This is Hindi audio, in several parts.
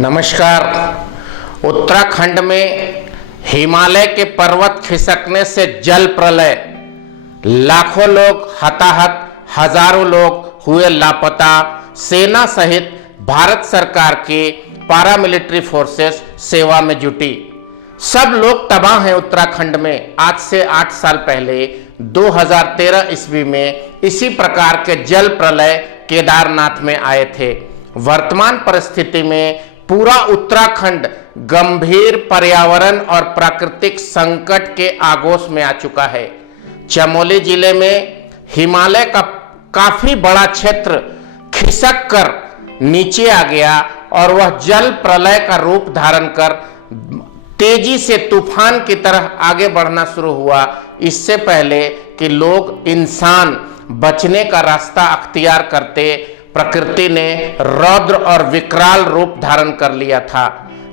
नमस्कार। उत्तराखंड में हिमालय के पर्वत खिसकने से जल प्रलय, लाखों लोग हताहत, हजारों लोग हुए लापता। सेना सहित भारत सरकार की पैरामिलिट्री फोर्सेस सेवा में जुटी। सब लोग तबाह हैं उत्तराखंड में। आज से 8 साल पहले 2013 ईस्वी में इसी प्रकार के जल प्रलय केदारनाथ में आए थे। वर्तमान परिस्थिति में पूरा उत्तराखंड गंभीर पर्यावरण और प्राकृतिक संकट के आगोश में आ चुका है। चमोली जिले में हिमालय का काफी बड़ा क्षेत्र खिसक कर नीचे आ गया और वह जल प्रलय का रूप धारण कर तेजी से तूफान की तरह आगे बढ़ना शुरू हुआ। इससे पहले कि लोग इंसान बचने का रास्ता अख्तियार करते, प्रकृति ने रौद्र और विकराल रूप धारण कर लिया था।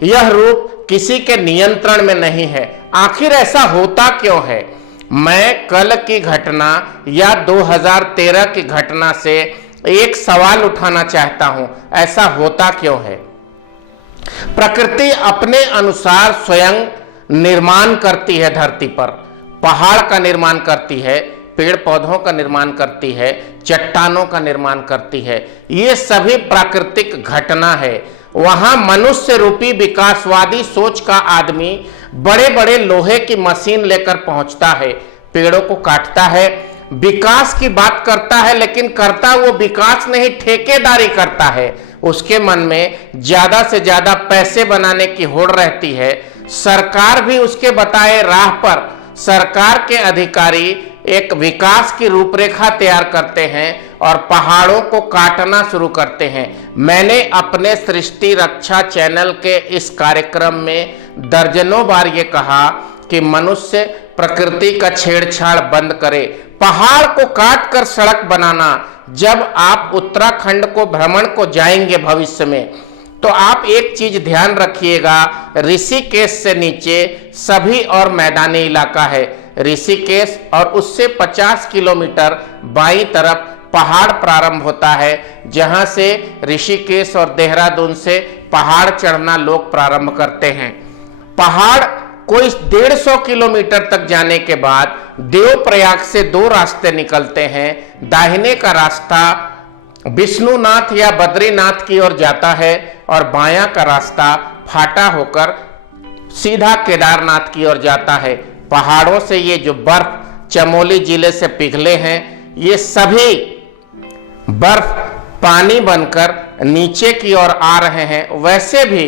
यह रूप किसी के नियंत्रण में नहीं है। आखिर ऐसा होता क्यों है? मैं कल की घटना या 2013 की घटना से एक सवाल उठाना चाहता हूं, ऐसा होता क्यों है? प्रकृति अपने अनुसार स्वयं निर्माण करती है। धरती पर पहाड़ का निर्माण करती है, पेड़ पौधों का निर्माण करती है, चट्टानों का निर्माण करती है। ये सभी प्राकृतिक घटना है। वहां मनुष्य रूपी विकासवादी सोच का आदमी बड़े बड़े लोहे की मशीन लेकर पहुंचता है, पेड़ों को काटता है, विकास की बात करता है, लेकिन करता वो विकास नहीं, ठेकेदारी करता है। उसके मन में ज्यादा से ज्यादा पैसे बनाने की होड़ रहती है। सरकार भी उसके बताए राह पर सरकार के अधिकारी एक विकास की रूपरेखा तैयार करते हैं और पहाड़ों को काटना शुरू करते हैं। मैंने अपने सृष्टि रक्षा चैनल के इस कार्यक्रम में दर्जनों बार ये कहा कि मनुष्य प्रकृति का छेड़छाड़ बंद करे। पहाड़ को काट कर सड़क बनाना, जब आप उत्तराखंड को भ्रमण को जाएंगे भविष्य में, तो आप एक चीज ध्यान रखिएगा, ऋषिकेश से नीचे सभी और मैदानी इलाका है। ऋषिकेश और उससे 50 किलोमीटर बाईं तरफ पहाड़ प्रारंभ होता है, जहां से ऋषिकेश और देहरादून से पहाड़ चढ़ना लोग प्रारंभ करते हैं। पहाड़ कोई 150 किलोमीटर तक जाने के बाद देवप्रयाग से 2 रास्ते निकलते हैं। दाहिने का रास्ता विष्णुनाथ या बद्रीनाथ की ओर जाता है और बायां का रास्ता फाटा होकर सीधा केदारनाथ की ओर जाता है। पहाड़ों से ये जो बर्फ चमोली जिले से पिघले हैं, ये सभी बर्फ पानी बनकर नीचे की ओर आ रहे हैं। वैसे भी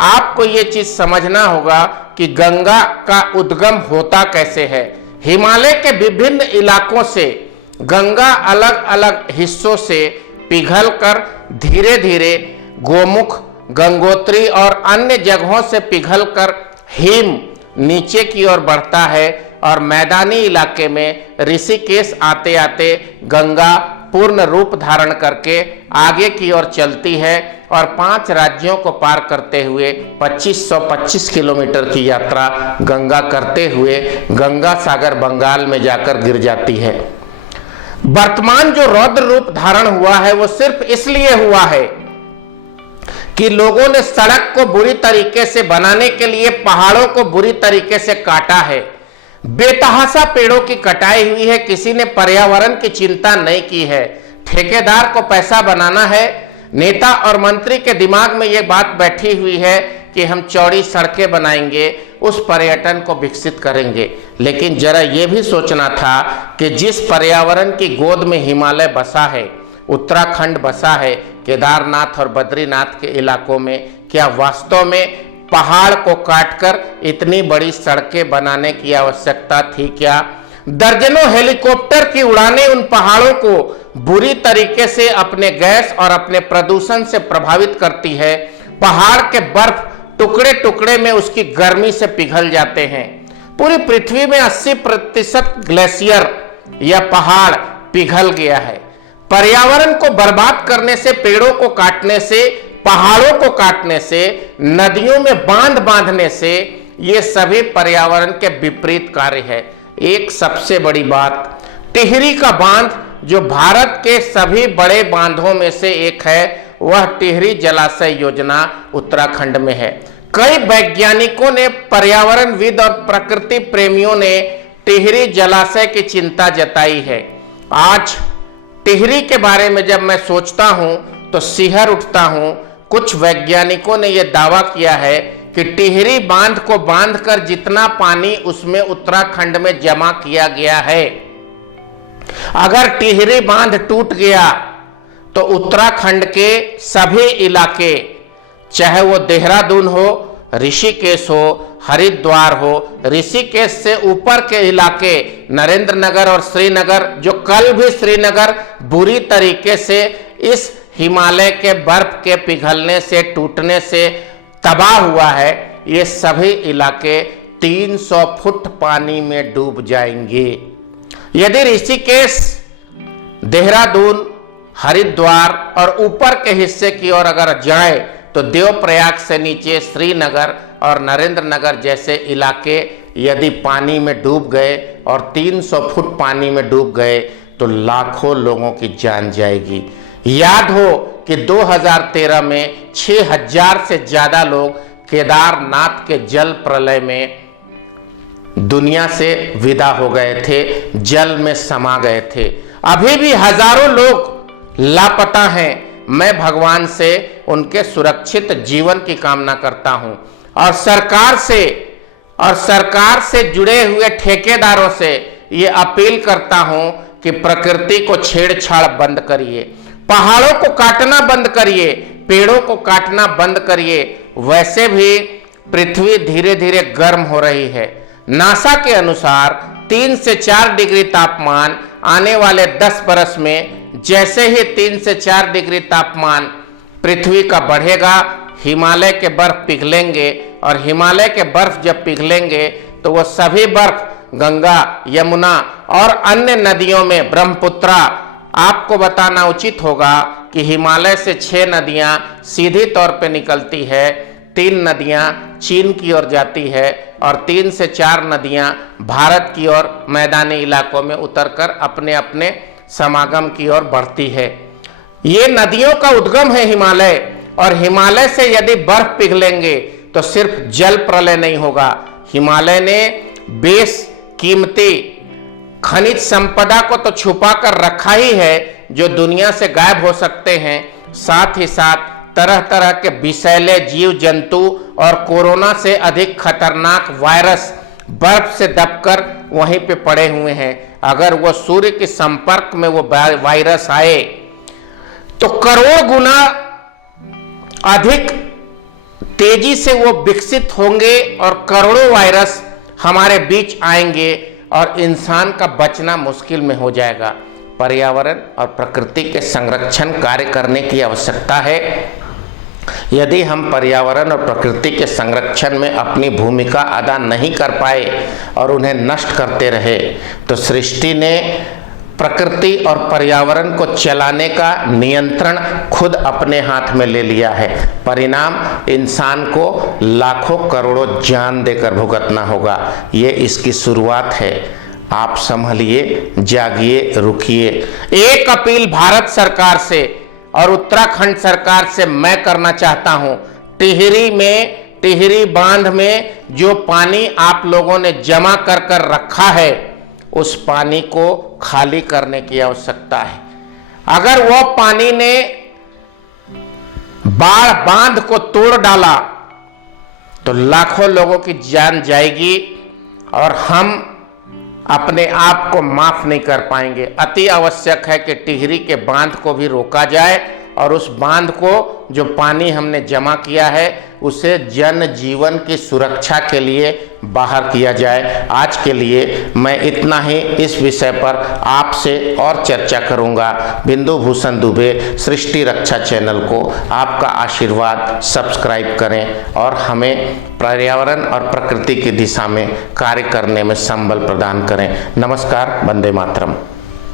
आपको ये चीज समझना होगा कि गंगा का उद्गम होता कैसे है। हिमालय के विभिन्न इलाकों से गंगा अलग अलग हिस्सों से पिघलकर धीरे धीरे गोमुख, गंगोत्री और अन्य जगहों से पिघलकर हिम नीचे की ओर बढ़ता है और मैदानी इलाके में ऋषिकेश आते आते गंगा पूर्ण रूप धारण करके आगे की ओर चलती है और 5 राज्यों को पार करते हुए 2525 किलोमीटर की यात्रा गंगा करते हुए गंगा सागर बंगाल में जाकर गिर जाती है। वर्तमान जो रौद्र रूप धारण हुआ है वो सिर्फ इसलिए हुआ है कि लोगों ने सड़क को बुरी तरीके से बनाने के लिए पहाड़ों को बुरी तरीके से काटा है। बेतहाशा पेड़ों की कटाई हुई है, किसी ने पर्यावरण की चिंता नहीं की है। ठेकेदार को पैसा बनाना है। नेता और मंत्री के दिमाग में यह बात बैठी हुई है कि हम चौड़ी सड़कें बनाएंगे, उस पर्यटन को विकसित करेंगे। लेकिन जरा यह भी सोचना था कि जिस पर्यावरण की गोद में हिमालय बसा है, उत्तराखंड बसा है, केदारनाथ और बद्रीनाथ के इलाकों में, क्या वास्तव में पहाड़ को काटकर इतनी बड़ी सड़कें बनाने की आवश्यकता थी क्या? दर्जनों हेलीकॉप्टर की उड़ानें उन पहाड़ों को बुरी तरीके से अपने गैस और अपने प्रदूषण से प्रभावित करती है। पहाड़ के बर्फ टुकड़े टुकड़े में उसकी गर्मी से पिघल जाते हैं। पूरी पृथ्वी में 80% ग्लेशियर या पहाड़ पिघल गया है। पर्यावरण को बर्बाद करने से, पेड़ों को काटने से, पहाड़ों को काटने से, नदियों में बांध बांधने से, ये सभी पर्यावरण के विपरीत कार्य है। एक सबसे बड़ी बात, टिहरी का बांध जो भारत के सभी बड़े बांधों में से एक है, वह टिहरी जलाशय योजना उत्तराखंड में है। कई वैज्ञानिकों ने, पर्यावरणविद और प्रकृति प्रेमियों ने टिहरी जलाशय की चिंता जताई है। आज टिहरी के बारे में जब मैं सोचता हूं तो सिहर उठता हूं। कुछ वैज्ञानिकों ने यह दावा किया है कि टिहरी बांध को बांधकर जितना पानी उसमें उत्तराखंड में जमा किया गया है, अगर टिहरी बांध टूट गया तो उत्तराखंड के सभी इलाके, चाहे वो देहरादून हो, ऋषिकेश हो, हरिद्वार हो, ऋषिकेश से ऊपर के इलाके नरेंद्रनगर और श्रीनगर, जो कल भी श्रीनगर बुरी तरीके से इस हिमालय के बर्फ के पिघलने से, टूटने से तबाह हुआ है, ये सभी इलाके 300 फुट पानी में डूब जाएंगे। यदि ऋषिकेश, देहरादून, हरिद्वार और ऊपर के हिस्से की ओर अगर जाए तो देवप्रयाग से नीचे श्रीनगर और नरेंद्रनगर जैसे इलाके यदि पानी में डूब गए और 300 फुट पानी में डूब गए तो लाखों लोगों की जान जाएगी। याद हो कि 2013 में 6000 से ज्यादा लोग केदारनाथ के जल प्रलय में दुनिया से विदा हो गए थे, जल में समा गए थे। अभी भी हजारों लोग लापता हैं। मैं भगवान से उनके सुरक्षित जीवन की कामना करता हूं और सरकार से जुड़े हुए ठेकेदारों से ये अपील करता हूं कि प्रकृति को छेड़छाड़ बंद करिए, पहाड़ों को काटना बंद करिए, पेड़ों को काटना बंद करिए। वैसे भी पृथ्वी धीरे धीरे गर्म हो रही है। नासा के अनुसार 3 से 4 डिग्री तापमान आने वाले 10 बरस में, जैसे ही 3 से 4 डिग्री तापमान पृथ्वी का बढ़ेगा, हिमालय के बर्फ पिघलेंगे और हिमालय के बर्फ जब पिघलेंगे तो वह सभी बर्फ गंगा, यमुना और अन्य नदियों में, ब्रह्मपुत्रा, आपको बताना उचित होगा कि हिमालय से 6 नदियां सीधी तौर पे निकलती है, 3 नदियां चीन की ओर जाती है और 3 से 4 नदियां भारत की ओर मैदानी इलाकों में उतरकर अपने अपने समागम की ओर बढ़ती है। ये नदियों का उद्गम है हिमालय, और हिमालय से यदि बर्फ पिघलेंगे तो सिर्फ जल प्रलय नहीं होगा। हिमालय ने बेशकीमती खनिज संपदा को तो छुपा कर रखा ही है जो दुनिया से गायब हो सकते हैं, साथ ही साथ तरह तरह के विषैले जीव जंतु और कोरोना से अधिक खतरनाक वायरस बर्फ से दबकर वहीं पे पड़े हुए हैं। अगर वो सूर्य के संपर्क में वो वायरस आए तो करोड़ गुना अधिक तेजी से वो विकसित होंगे और करोड़ों वायरस हमारे बीच आएंगे और इंसान का बचना मुश्किल में हो जाएगा। पर्यावरण और प्रकृति के संरक्षण कार्य करने की आवश्यकता है। यदि हम पर्यावरण और प्रकृति के संरक्षण में अपनी भूमिका अदा नहीं कर पाए और उन्हें नष्ट करते रहे तो सृष्टि ने प्रकृति और पर्यावरण को चलाने का नियंत्रण खुद अपने हाथ में ले लिया है। परिणाम इंसान को लाखों करोड़ों जान देकर भुगतना होगा। ये इसकी शुरुआत है। आप संभलिए, जागिए, रुकिए। एक अपील भारत सरकार से और उत्तराखंड सरकार से मैं करना चाहता हूं। टिहरी बांध में जो पानी आप लोगों ने जमा कर रखा है उस पानी को खाली करने की आवश्यकता है। अगर वो पानी ने बांध को तोड़ डाला तो लाखों लोगों की जान जाएगी और हम अपने आप को माफ नहीं कर पाएंगे। अति आवश्यक है कि टिहरी के बांध को भी रोका जाए और उस बांध को जो पानी हमने जमा किया है उसे जन जीवन की सुरक्षा के लिए बाहर किया जाए। आज के लिए मैं इतना ही इस विषय पर आपसे और चर्चा करूंगा। बिंदु भूषण दुबे सृष्टि रक्षा चैनल को आपका आशीर्वाद, सब्सक्राइब करें और हमें पर्यावरण और प्रकृति की दिशा में कार्य करने में संबल प्रदान करें। नमस्कार, वंदे मातरम।